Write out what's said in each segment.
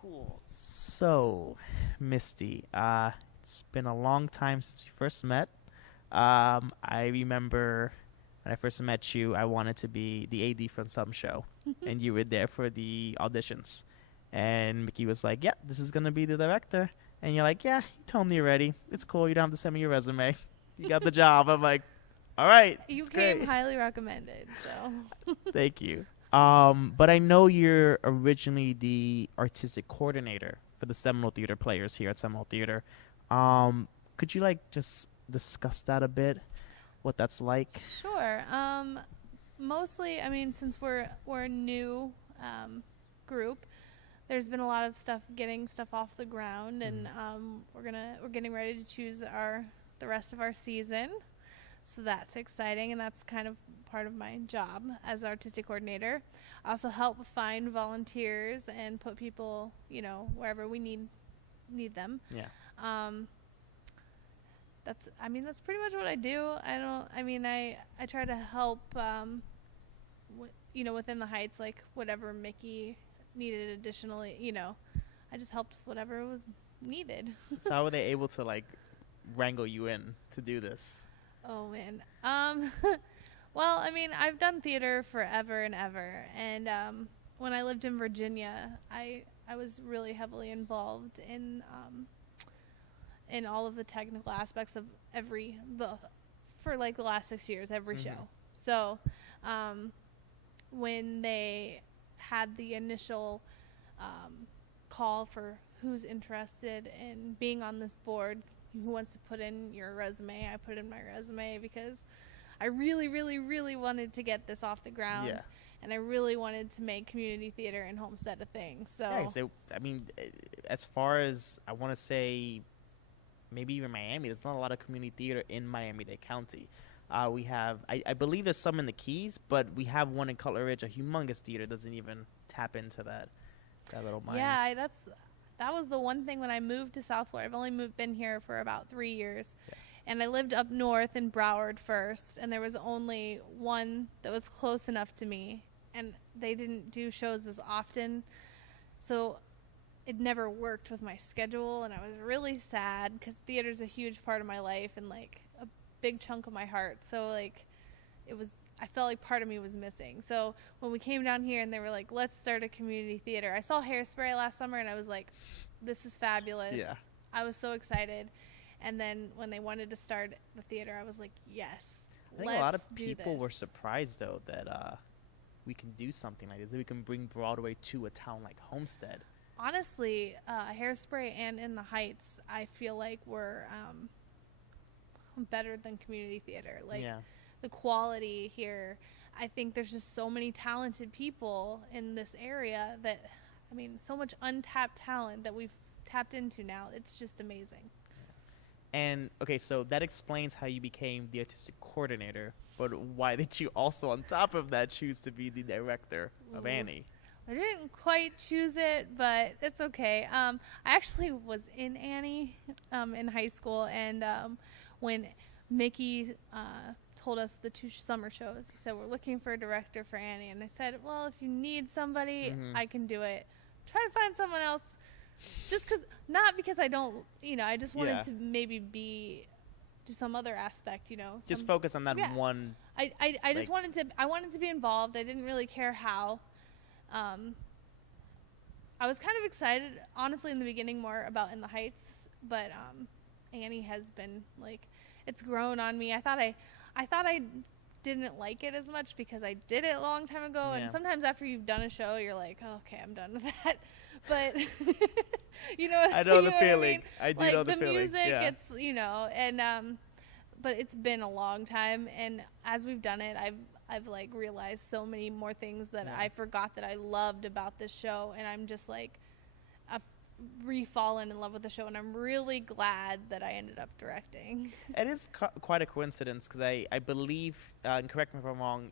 Cool. So, Misty, it's been a long time since we first met. I remember when I first met you, I wanted to be the AD from some show, and you were there for the auditions. And Mickey was like, "Yeah, this is gonna be the director." And you're like, "Yeah, he told me already. It's cool. You don't have to send me your resume. You got the job." I'm like, "All right, You it's came great. highly recommended, so. Thank you." But I know you're originally the artistic coordinator for the Seminole Theatre Players here at Seminole Theatre. Could you like just discuss that a bit? What that's like? Sure. Mostly, I mean, since we're a new group, there's been a lot of stuff getting stuff off the ground, and we're getting ready to choose the rest of our season. So that's exciting, and that's kind of part of my job as artistic coordinator. I also help find volunteers and put people, wherever we need them. Yeah. That's pretty much what I do. I try to help, within the Heights, like whatever Mickey needed additionally, I just helped with whatever was needed. So how were they able to like wrangle you in to do this? Oh man. Well, I mean, I've done theater forever and ever, and when I lived in Virginia, I was really heavily involved in all of the technical aspects of for like the last 6 years, every show. So, when they had the initial call for who's interested in being on this board, who wants to put in your resume, I put in my resume because I really, really, really wanted to get this off the ground. Yeah. And I really wanted to make community theater in Homestead a thing. So, Yeah, so I mean, as far as I want to say, maybe even Miami, there's not a lot of community theater in Miami-Dade County. We have, I believe there's some in the Keys, but we have one in Cutler Ridge, a humongous theater, doesn't even tap into that little Miami. Yeah, that was the one thing when I moved to South Florida. I've only been here for about 3 years. Yeah. And I lived up north in Broward first, and there was only one that was close enough to me, and they didn't do shows as often. So it never worked with my schedule, and I was really sad because theater's a huge part of my life and like a big chunk of my heart. So like I felt like part of me was missing. So when we came down here and they were like, let's start a community theater. I saw Hairspray last summer and I was like, this is fabulous. Yeah. I was so excited. And then when they wanted to start the theater, I was like, yes, I think a lot of people were surprised though that we can do something like this, that we can bring Broadway to a town like Homestead. Honestly, Hairspray and In the Heights, I feel like were better than community theater. Like, yeah. The quality here, I think there's just so many talented people in this area that, I mean, so much untapped talent that we've tapped into now. It's just amazing. And, okay, so that explains how you became the artistic coordinator, but why did you also, on top of that, choose to be the director of Annie? I didn't quite choose it, but it's okay. I actually was in Annie in high school, and when Mickey told us the 2 summer shows, he said, we're looking for a director for Annie. And I said, well, if you need somebody, I can do it. Try to find someone else. Not because I don't, I just wanted to maybe do some other aspect, Just focus on that one. I just wanted to be involved. I didn't really care how. I was kind of excited, honestly, in the beginning more about In the Heights, but Annie has been, like, it's grown on me. I thought I didn't like it as much because I did it a long time ago, and sometimes after you've done a show, you're like, oh, okay, I'm done with that. But I know the feeling. I do know the feeling. The music, it's and but it's been a long time, and as we've done it, I've like realized so many more things that I forgot that I loved about this show, and I'm just like I've re-fallen in love with the show, and I'm really glad that I ended up directing. It is quite a coincidence because I believe, and correct me if I'm wrong,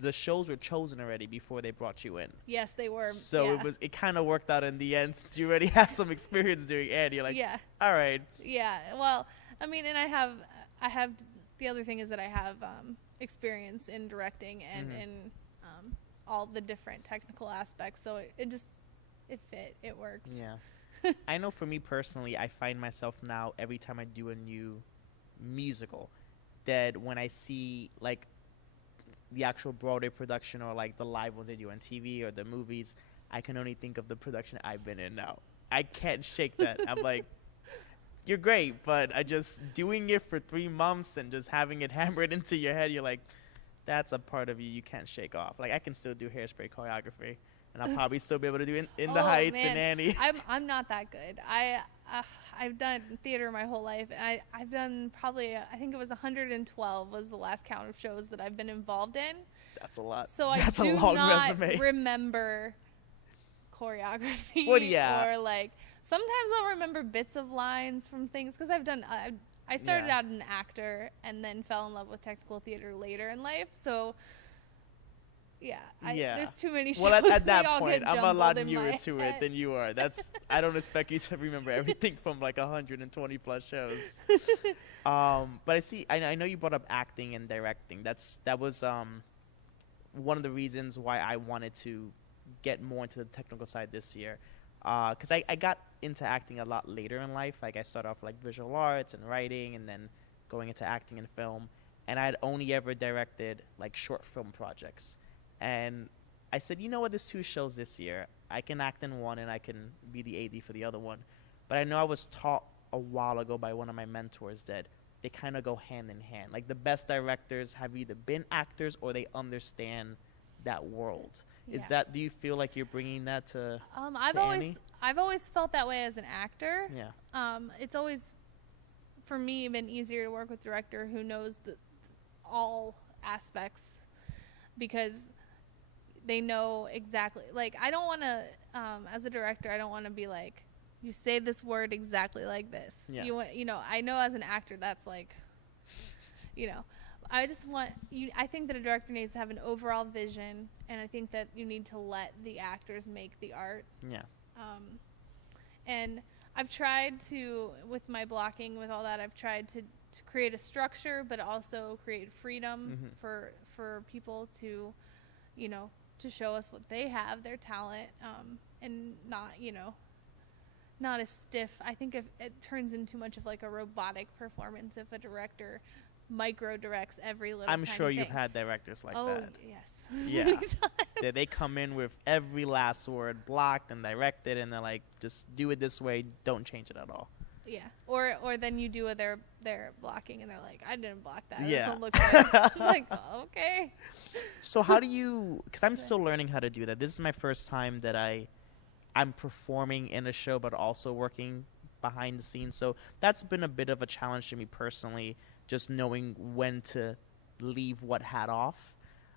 the shows were chosen already before they brought you in. Yes, they were. So it kind of worked out in the end since you already have some experience doing Annie. You're like, all right. Yeah. Well, I mean, and I have the other thing is that I have experience in directing and in all the different technical aspects. So it it fit. It worked. Yeah. I know for me personally, I find myself now every time I do a new musical that when I see like the actual Broadway production or like the live ones they do on TV or the movies, I can only think of the production I've been in now. I can't shake that. I'm like, you're great, but I just doing it for 3 months and just having it hammered into your head, you're like, that's a part of you can't shake off. Like I can still do Hairspray choreography, and I'll probably still be able to do in the Heights man. and Annie. I'm not that good. I've done theater my whole life, and I've done probably I think it was 112 was the last count of shows that I've been involved in. That's a lot. So That's I do a long not resume. remember choreography. Well, yeah. Or like sometimes I'll remember bits of lines from things because I've done. I started out an actor and then fell in love with technical theater later in life. So yeah, there's too many shows. Well, at that all point, get I'm a jumbled lot in newer my to head. it than you are. I don't expect you to remember everything from like 120 plus shows. But I know you brought up acting and directing. That was one of the reasons why I wanted to get more into the technical side this year. Because I got into acting a lot later in life. Like I started off like visual arts and writing, and then going into acting and film. And I had only ever directed like short film projects. And I said, you know what, there's 2 shows this year. I can act in one and I can be the AD for the other one. But I know I was taught a while ago by one of my mentors that they kind of go hand in hand. Like the best directors have either been actors or they understand that world. Is that, do you feel like you're bringing that to Annie? I've always felt that way as an actor. Yeah. It's always, for me, been easier to work with a director who knows all aspects because they know exactly. Like, I don't want to, as a director, I don't want to be like, you say this word exactly like this. Yeah. You know, I know as an actor that's like, you know, I just want you. I think that a director needs to have an overall vision, and I think that you need to let the actors make the art. Yeah. And I've tried to, with my blocking, with all that, I've tried to create a structure, but also create freedom for people to, you know, to show us what they have, their talent, and not, you know, not as stiff. I think if it turns into much of like a robotic performance if a director micro directs every little I'm tiny sure thing. you've had directors like that. Oh, yes. Yeah. They come in with every last word blocked and directed, and they're like, just do it this way, don't change it at all. Yeah. Or then you do their blocking, and they're like, I didn't block that. Yeah. It doesn't look good. I'm like, oh, okay. So how do you, because I'm still learning how to do that. This is my first time that I'm performing in a show, but also working behind the scenes. So that's been a bit of a challenge to me personally, just knowing when to leave what hat off.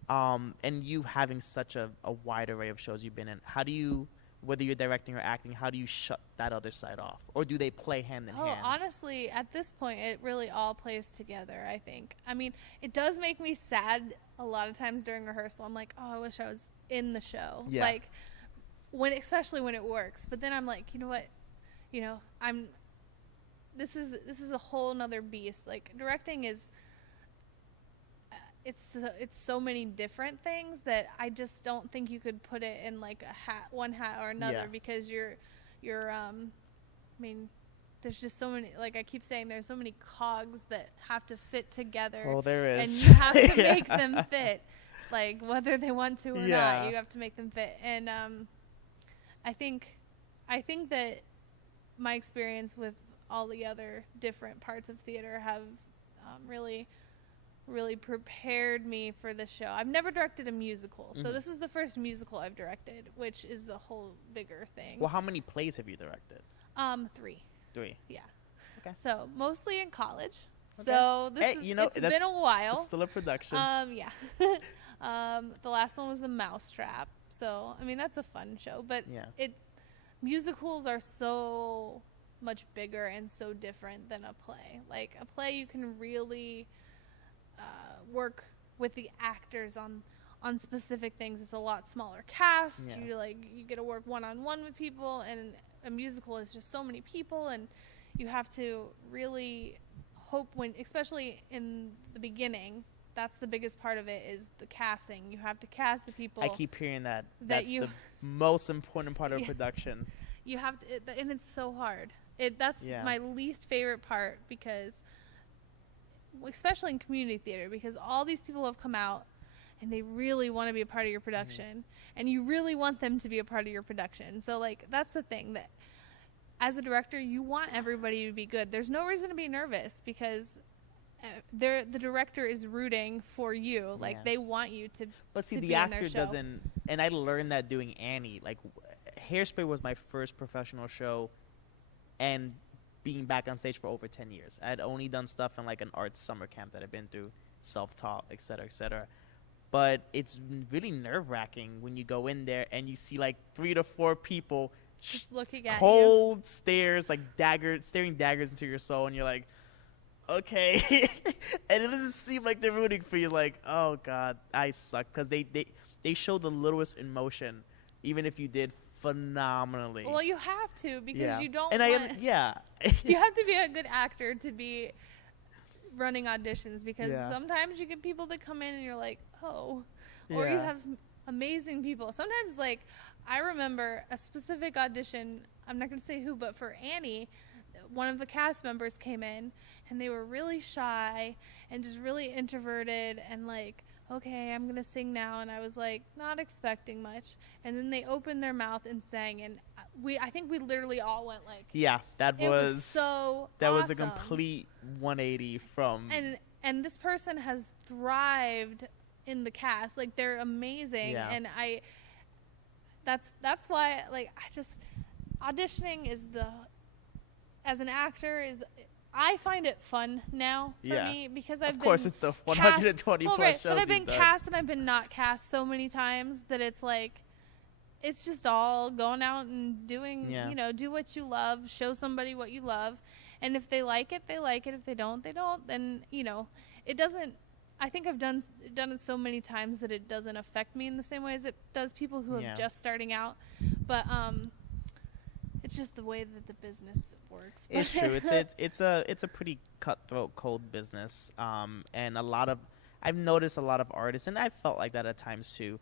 And you having such a wide array of shows you've been in, how do you, whether you're directing or acting, how do you shut that other side off? Or do they play hand in hand? Honestly, at this point, it really all plays together, I think. I mean, it does make me sad a lot of times during rehearsal. I'm like, oh, I wish I was in the show. Yeah. Like, especially when it works. But then I'm like, you know what? You know, this is a whole nother beast. Like, directing is, it's so many different things that I just don't think you could put it in like one hat or another, because you're I mean, there's just so many, like I keep saying, there's so many cogs that have to fit together. Oh, there is. And you have to make them fit, like whether they want to or not, you have to make them fit. And I think that my experience with all the other different parts of theater have really prepared me for the show. I've never directed a musical, so this is the first musical I've directed, which is a whole bigger thing. Well, how many plays have you directed? 3. 3. Yeah. Okay. So mostly in college. Okay. So it's been a while. It's still a production. Yeah. The last one was The Mousetrap. So I mean that's a fun show, but musicals are so much bigger and so different than a play. Like a play, you can really work with the actors on specific things. It's a lot smaller cast. Yeah. You get to work one-on-one with people, and a musical is just so many people, and you have to really hope, especially in the beginning, that's the biggest part of it is the casting. You have to cast the people. I keep hearing that. That's the most important part of production. You have to, and it's so hard. That's my least favorite part, because, especially in community theater, because all these people have come out and they really want to be a part of your production, and you really want them to be a part of your production. So, like, that's the thing, that as a director, you want everybody to be good. There's no reason to be nervous, because the director is rooting for you. Like, they want you to. But see, the actor doesn't. And I learned that doing Annie. Like, Hairspray was my first professional show, and being back on stage for over 10 years. I had only done stuff in like an arts summer camp that I've been through, self-taught, et cetera, et cetera. But it's really nerve-wracking when you go in there and you see like 3 to 4 people just looking at cold you. Stares, like staring daggers into your soul, and you're like, okay. And it doesn't seem like they're rooting for you. Like, oh God, I suck. Because they show the littlest emotion, even if you did phenomenally. Well, you have to, because you don't. And you have to be a good actor to be running auditions, because sometimes you get people that come in and you're like, oh, or you have amazing people. Sometimes, like, I remember a specific audition, I'm not going to say who, but for Annie, one of the cast members came in and they were really shy and just really introverted and like, okay, I'm going to sing now. And I was like, not expecting much. And then they opened their mouth and sang, and I think we literally all went like, that was so that awesome. Was a complete 180 from. And this person has thrived in the cast. Like, they're amazing. And that's why, like, I just, auditioning is as an actor I find it fun now for me, because I've been, of course, it's the 120 plus shows. But I've been cast and I've been not cast so many times that it's like, it's just all going out and doing, do what you love, show somebody what you love. And if they like it, they like it. If they don't, they don't. Then, it doesn't, I think I've done it so many times that it doesn't affect me in the same way as it does people who are just starting out. But it's just the way that the business works. It's true. It's a pretty cutthroat, cold business. And I've noticed a lot of artists, and I felt like that at times too.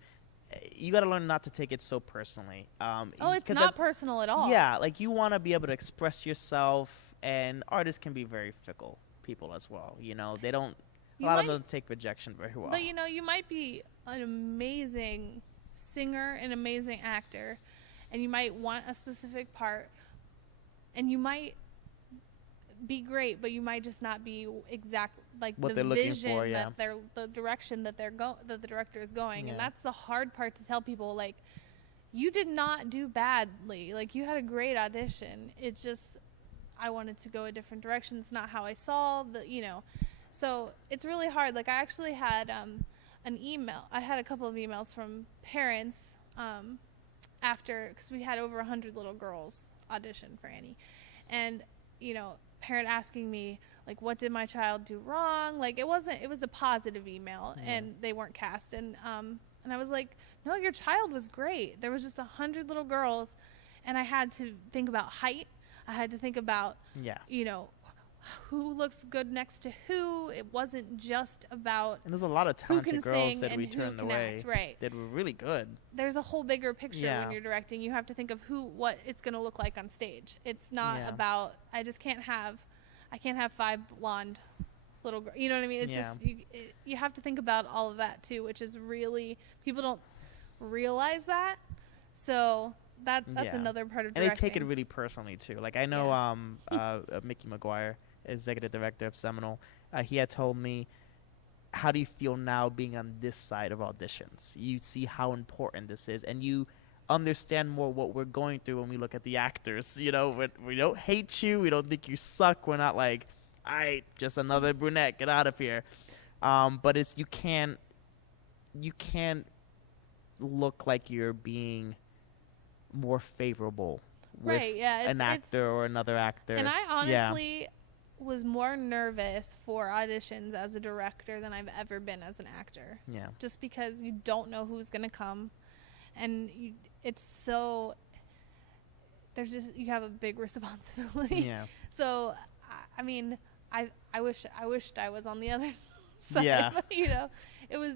You got to learn not to take it so personally. It's not personal at all. Yeah, like, you want to be able to express yourself, and artists can be very fickle people as well. They don't. A lot of them take rejection very well. But you might be an amazing singer, an amazing actor, and you might want a specific part, and you might be great, but you might just not be exact, like, what the they're looking vision for, that the direction that that the director is going. And that's the hard part to tell people. Like, you did not do badly. Like, you had a great audition. It's just, I wanted to go a different direction. It's not how I saw so it's really hard. Like, I actually had an email. I had a couple of emails from parents after, because we had over 100 little girls audition for Annie, and parent asking me, like, what did my child do wrong? Like, it was a positive email, and they weren't cast, and I was like, no, your child was great. There was just 100 little girls, and I had to think about height. I had to think about who looks good next to who. It wasn't just about. And there's a lot of talented girls that we turned away. Right. That were really good. There's a whole bigger picture when you're directing. You have to think of what it's going to look like on stage. It's not about, I can't have 5 blonde little girls. You know what I mean? It's just, you have to think about all of that too, which is really, people don't realize that. So that's another part of directing. And they take it really personally too. Like, I know Mickey McGuire, executive director of Seminole, he had told me, how do you feel now being on this side of auditions? You see how important this is, and you understand more what we're going through when we look at the actors. We don't hate you. We don't think you suck. We're not like, all right, just another brunette, get out of here. But it's, you can't look like you're being more favorable with an actor or another actor. And I honestly was more nervous for auditions as a director than I've ever been as an actor. Yeah. Just because you don't know who's going to come, and you have a big responsibility. Yeah. So, I mean, I wished I was on the other son. Yeah. You know, it was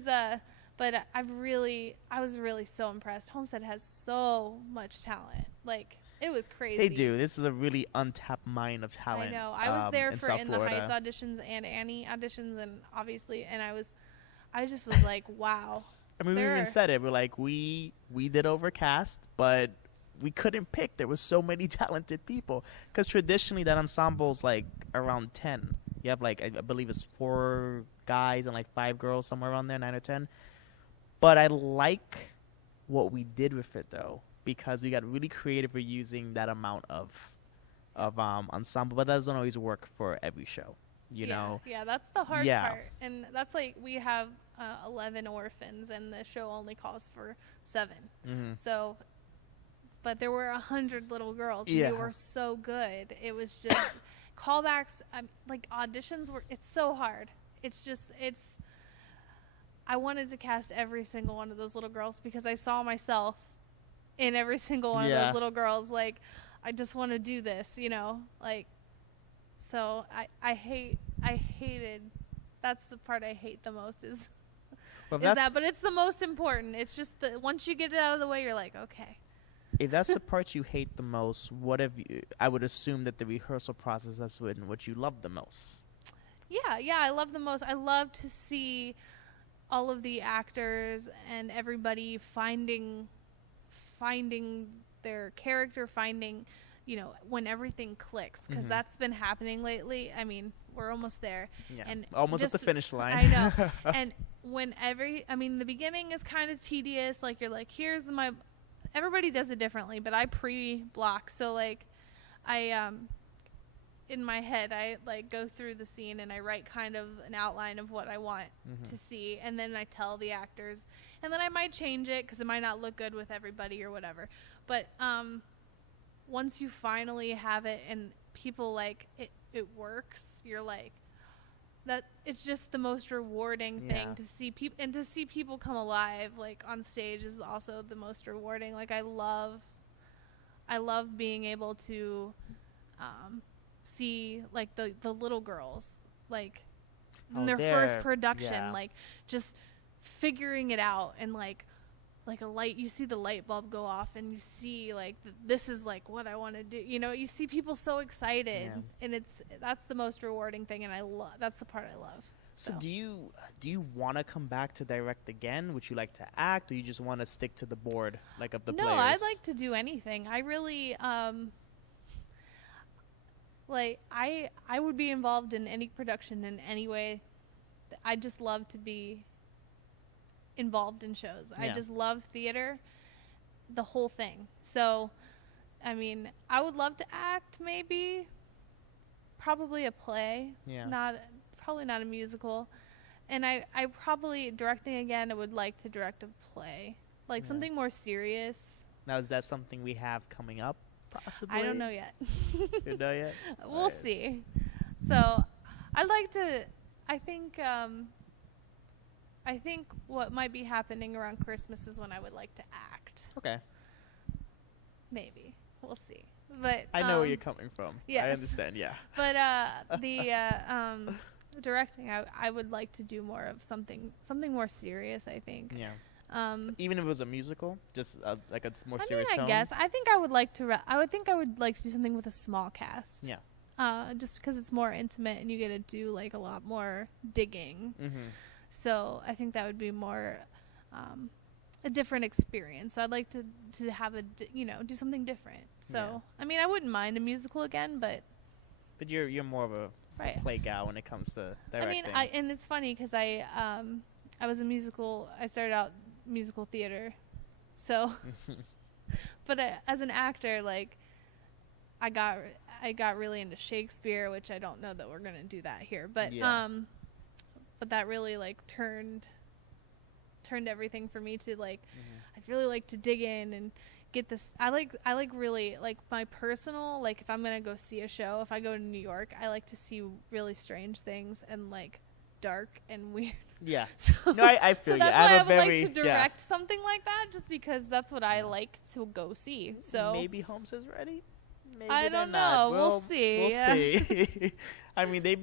but I was really so impressed. Homestead has so much talent. Like, it was crazy. They do. This is a really untapped mine of talent. I know. I was there in for South In Florida. the Heights auditions and Annie auditions, and obviously, and I just was like, wow. I mean, we even said it. We're like, we did overcast, but we couldn't pick. There were so many talented people. Because traditionally, that ensemble's like around 10. You have like, I believe it's 4 guys and like 5 girls, somewhere around there, 9 or 10. But I like what we did with it, though, because we got really creative for using that amount of ensemble. But that doesn't always work for every show, you know? Yeah, that's the hard part. And that's like, we have 11 orphans, and the show only calls for 7. Mm-hmm. So, but there were 100 little girls, and they were so good. It was just callbacks, like auditions it's so hard. I wanted to cast every single one of those little girls because I saw myself in every single one of those little girls. Like, I just want to do this, you know, like, so I hated, that's the part I hate the most is that, but it's the most important. It's just that once you get it out of the way, you're like, okay. If that's the part you hate the most, what have you? I would assume that the rehearsal process is what you love the most. Yeah, I love the most. I love to see all of the actors and everybody finding their character, finding, you know, when everything clicks, because that's been happening lately. I mean, we're almost there. Yeah, and almost at the finish line. I know. And the beginning is kind of tedious. Like, you're like, everybody does it differently, but I pre-block. So, like, in my head, I, like, go through the scene and I write kind of an outline of what I want to see. And then I tell the actors. And then I might change it because it might not look good with everybody or whatever. But once you finally have it and people, like, it works, you're like, that it's just the most rewarding thing to see people, and to see people come alive, like, on stage is also the most rewarding. Like, I love being able to see, like, the little girls, like, in their first production, like, just figuring it out, and like a light, you see the light bulb go off, and you see, like, this is, like, what I want to do, you know. You see people so excited, and that's the most rewarding thing, and that's the part I love. So do you want to come back to direct again? Would you like to act, or you just want to stick to the board, like, of the players? No, I'd like to do anything. I really like, I would be involved in any production in any way. I just love to be involved in shows. I just love theater, the whole thing. So, I mean, I would love to act, maybe, probably a play, probably not a musical. And I probably, directing again, I would like to direct a play, like something more serious. Now, is that something we have coming up, possibly? I don't know yet. You don't know yet? We'll see. So, I'd like to, I think what might be happening around Christmas is when I would like to act. Okay. Maybe. We'll see. But I know where you're coming from. Yes. I understand, yeah. But the directing, I would like to do more of something more serious, I think. Yeah. Even if it was a musical, just like a more serious tone? I guess. I think I would like to I would like to do something with a small cast. Yeah. Just because it's more intimate and you get to do, like, a lot more digging. Mm-hmm. So I think that would be more a different experience. So I'd like to have do something different. So I mean, I wouldn't mind a musical again, but you're more of a play gal when it comes to directing. I mean, and it's funny because I was I started out musical theater, so but as an actor, like, I got really into Shakespeare, which I don't know that we're gonna do that here, but but that really, like, turned everything for me to, like, I'd really like to dig in and get this. I like really, like, my personal, like, if I'm gonna go see a show, if I go to New York, I like to see really strange things and, like, dark and weird. Yeah. So, no, I feel you. So that's why I would like to direct something like that, just because that's what I like to go see. So maybe Holmes is ready. Maybe I don't know. We'll see. We'll see. I mean, they've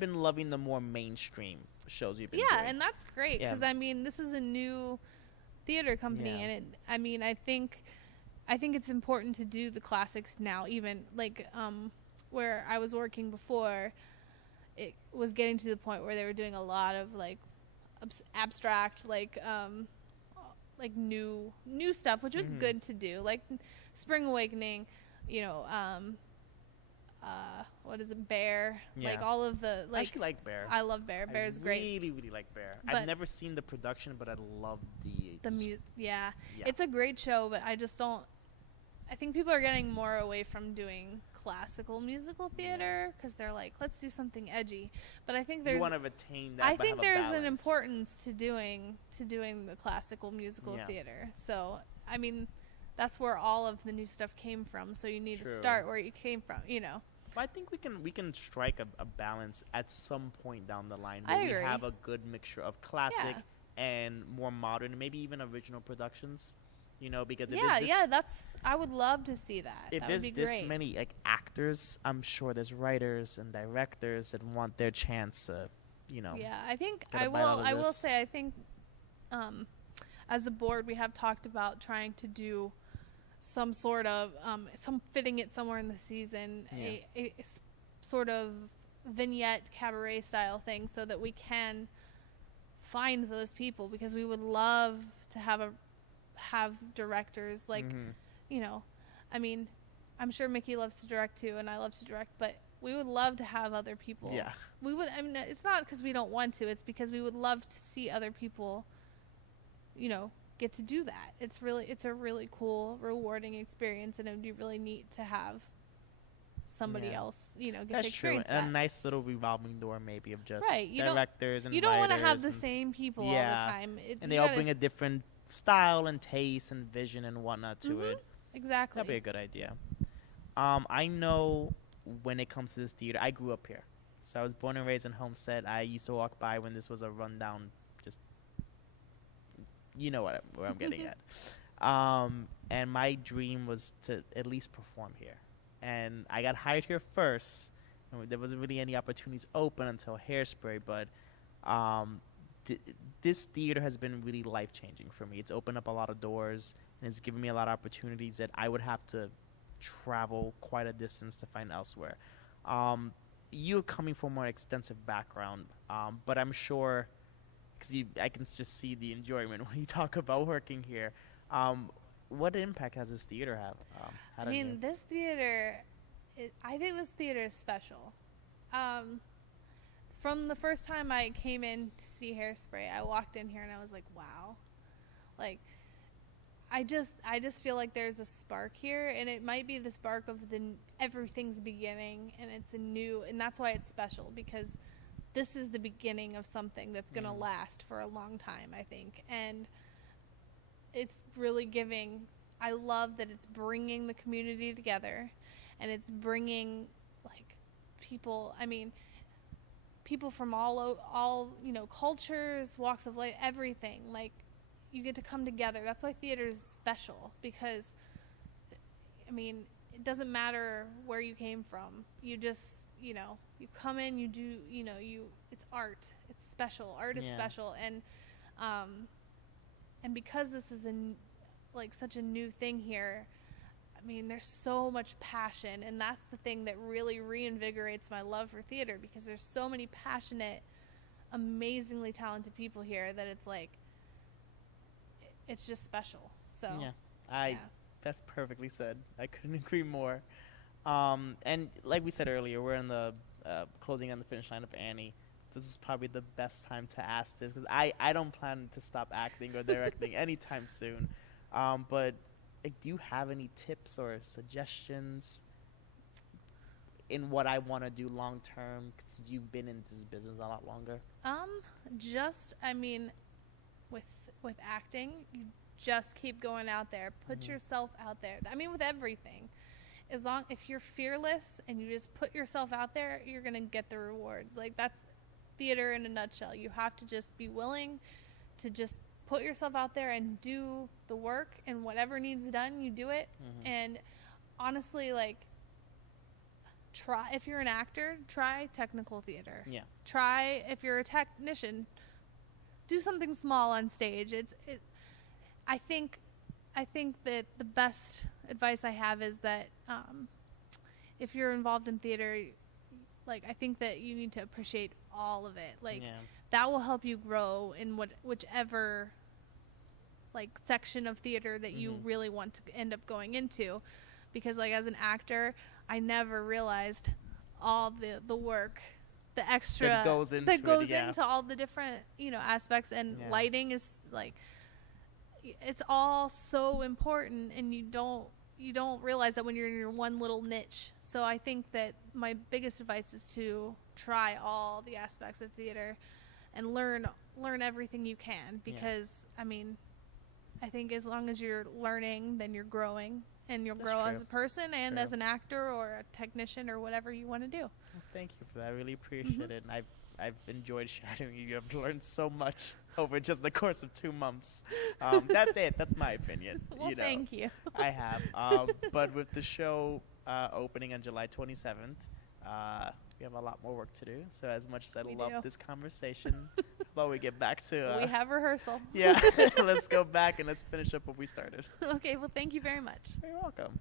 been loving the more mainstream shows you've been Yeah, doing. and that's great Yeah. because I mean, this is a new theater company, Yeah. and I mean, I think it's important to do the classics now. Even like where I was working before, it was getting to the point where they were doing a lot of like abstract, like new stuff, which was Mhm. good to do, like Spring Awakening, you know, what is it, Bear, like Yeah. all of the I actually like Bear. I love Bear. Bear's great. Really, really like Bear. But- I've never seen the production, but I love the Yeah, yeah. it's a great show, but I just don't. I think people are getting more away from doing classical musical theater because they're like, let's do something edgy. But I think you there's, want to retain that. I but think have a there's an balance. importance to doing the classical musical Yeah. theater. So I mean, that's where all of the new stuff came from. So you need to True. start where you came from. You know. But I think we can strike a balance at some point down the line I where we agree. have a good mixture of classic Yeah. and more modern, maybe even original productions. You know, because if Yeah, there's this, yeah, I would love to see that. if That there's would be this great. many like actors, I'm sure there's writers and directors that want their chance to, you know. Yeah, I think get a I bite out of will this. say I think as a board we have talked about trying to do some sort of some fitting it somewhere in the season, Yeah. a sort of vignette cabaret style thing so that we can find those people because we would love to have directors like Mhm. you know, I mean, I'm sure Mickey loves to direct too, and I love to direct, but we would love to have other people. Yeah. We would. I mean, it's not because we don't want to. It's because we would love to see other people, you know, get to do that. It's a really cool, rewarding experience, and it would be really neat to have somebody Yeah. else, you know, get That's to true. experience And a that. nice little revolving door, maybe of just Right, you don't- directors and You don't want to have writers the and- same people all Yeah. the time. and they all bring a different style and taste and vision and whatnot to Mhm. it. Exactly. That'd be a good idea. I know when it comes to this theater, I grew up here. So I was born and raised in Homestead. I used to walk by when this was a rundown, just, you know where I'm getting at. And my dream was to at least perform here. And I got hired here first. And there wasn't really any opportunities open until Hairspray, but this theater has been really life-changing for me. It's opened up a lot of doors, and it's given me a lot of opportunities that I would have to travel quite a distance to find elsewhere. You're coming from a more extensive background, but I'm sure, because I can just see the enjoyment when you talk about working here. What impact has this theater had I on you? mean, this theater, I think this theater is special. From the first time I came in to see Hairspray, I walked in here and I was like, wow. Like, I just feel like there's a spark here, and it might be the spark of everything's beginning, and it's and that's why it's special, because this is the beginning of something that's going to last for a long time, I think. And it's really I love that it's bringing the community together, and it's bringing like people, I mean, people from all, you know, cultures, walks of life, everything. Like, you get to come together. That's why theater is special, because I mean, it doesn't matter where you came from. You just, you know, you come in, you do, you know, it's art. It's special. Art is Yeah. special, and because this is such a new thing here, I mean, there's so much passion, and that's the thing that really reinvigorates my love for theater, because there's so many passionate, amazingly talented people here that it's like, it's just special. So Yeah, yeah. That's perfectly said. I couldn't agree more. And like we said earlier, we're in the closing on the finish line of Annie. This is probably the best time to ask this, because I don't plan to stop acting or directing anytime soon. But like, do you have any tips or suggestions in what I want to do long term, since you've been in this business a lot longer? I mean, with acting, you just keep going out there. Put yourself out there. I mean, with everything. If you're fearless and you just put yourself out there, you're going to get the rewards. Like, that's theater in a nutshell. You have to just be willing to just put yourself out there and do the work, and whatever needs done, you do it. And honestly, like, try, if you're an actor, try technical theater. Yeah. Try, if you're a technician, do something small on stage. I think that the best advice I have is that if you're involved in theater, like, I think that you need to appreciate all of it. Like, that will help you grow in whichever like section of theater that you really want to end up going into. Because like as an actor, I never realized all the work, the extra that goes into all the different, aspects, and lighting is like, it's all so important, and you don't realize that when you're in your one little niche. So I think that my biggest advice is to try all the aspects of theater and learn everything you can, because I mean, I think as long as you're learning, then you're growing, and you'll grow as a person and as an actor or a technician or whatever you want to do. Well, thank you for that. I really appreciate it. And I've enjoyed shadowing you. I've learned so much over just the course of 2 months. That's it. That's my opinion. Well, thank you. I have. But with the show opening on July 27th, we have a lot more work to do. So as much as I love this conversation, while we get back to... we have rehearsal. Yeah. Let's go back and let's finish up what we started. Okay. Well, thank you very much. You're welcome.